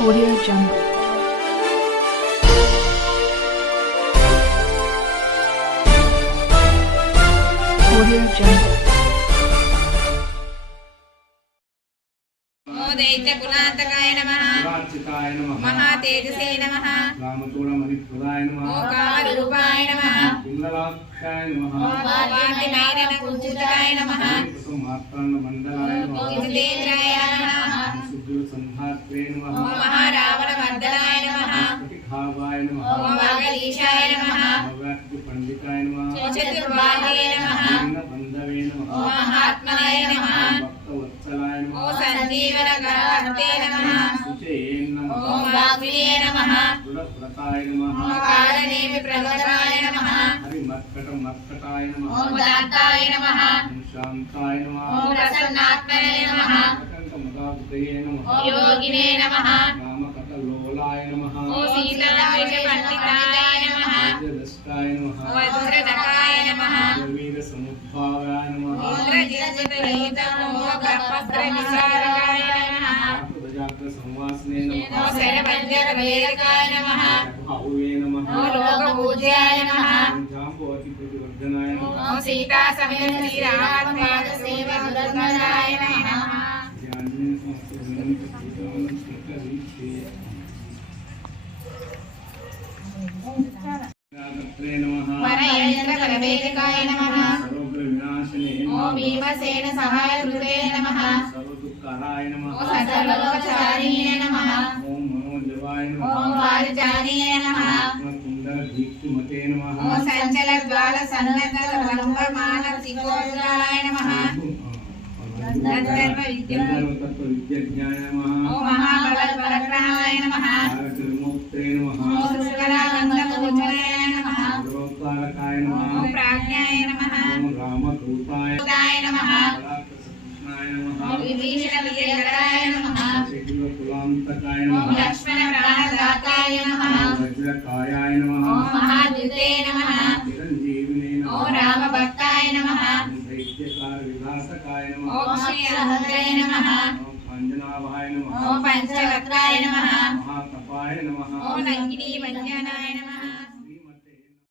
Audio Jungle. Audio Jungle. दैत्य कुलांतकाय नमः राक्षिताय नमः महातेजसे नमः रामचूड़मणिप्रदाय नमः कामरूपाय नमः कुंडलाक्षाय नमः वादिनैरन कुंजिताय नमः मार्ताण्डमण्डलाय नमः जितेन्द्राय नमः सुग्रीवसंहात्रे नमः महारावणमर्दनाय नमः स्फटिकाभाय नमः वागीशाय नमः पंडिताय नमः चतुर्बाहे नमः बंधवे नमः महात्मनाय नमः भक्तवत्सलाय नमः संजीवनकरार्ते नमः शुचये नमः वाग्विये नमः दृढव्रताय नमः कारणेमि प्रगताय नमः हरिमर्कटमर्कटाय नमः दाताय नमः शान्ताय नमः प्रसन्नात्मने नमः कटकमदाब्दये नमः योगिने नमः रामकटलोलाय नमः सीताविषपण्डिताय नमः वज्रदष्टाय नमः वज्रदकाय नमः वीरसमुद्भावाय नमः इंद्रजितरहितमोघवस्त्रविसारकाय नमः जाग्रसंवासने नमः शरभञ्जकवेदकाय नमः भावे नमः लोकपूज्याय नमः जाम्बवतीप्रतिवर्धनाय नमः सीता समेत श्रीरामपादसेवाय नमः वरयन्त्रकरवेदिकाय नमः सर्वग्रविनाशिने ओम भीमसेन सहायकृते नमः सर्वदुःखहराय नमः सर्वलोकचारिणे नमः ओम मनोजवाय नमः ओम वारिजानिये नमः कुंडलदीप्तिमते नमः ओम सञ्चलद्वालसन्नद्धर्वमानसिकोज्ज्वलाय नमः गन्धर्वतत्त्वविद्यज्ञाय नमः ओम महाबलपराक्रमाय नमः भारतविमुक्ते नमः ओम शुष्करागन्धपूजनाय नमः सर्वोपकारकाय नमः ओम प्राज्ञाय नमः ओम रामदूताय नमः कृष्णाय नमः ओम विभीषणविजयकराय नमः कुलांतकाय ओम नमः लक्ष्मणप्राणदाताय नमः वज्रकायाय नमः ओम महाद्युते नमः चिरंजीविने नमः ओम रामभक्ताय नमः दैत्यकार विघातकाय नमः ओम श्रीहरे नमः ओम अंजनाभाय नमः ओम पंचवक्त्राय नमः महातपाय नमः ओम लंकिनी वंजनाय नमः।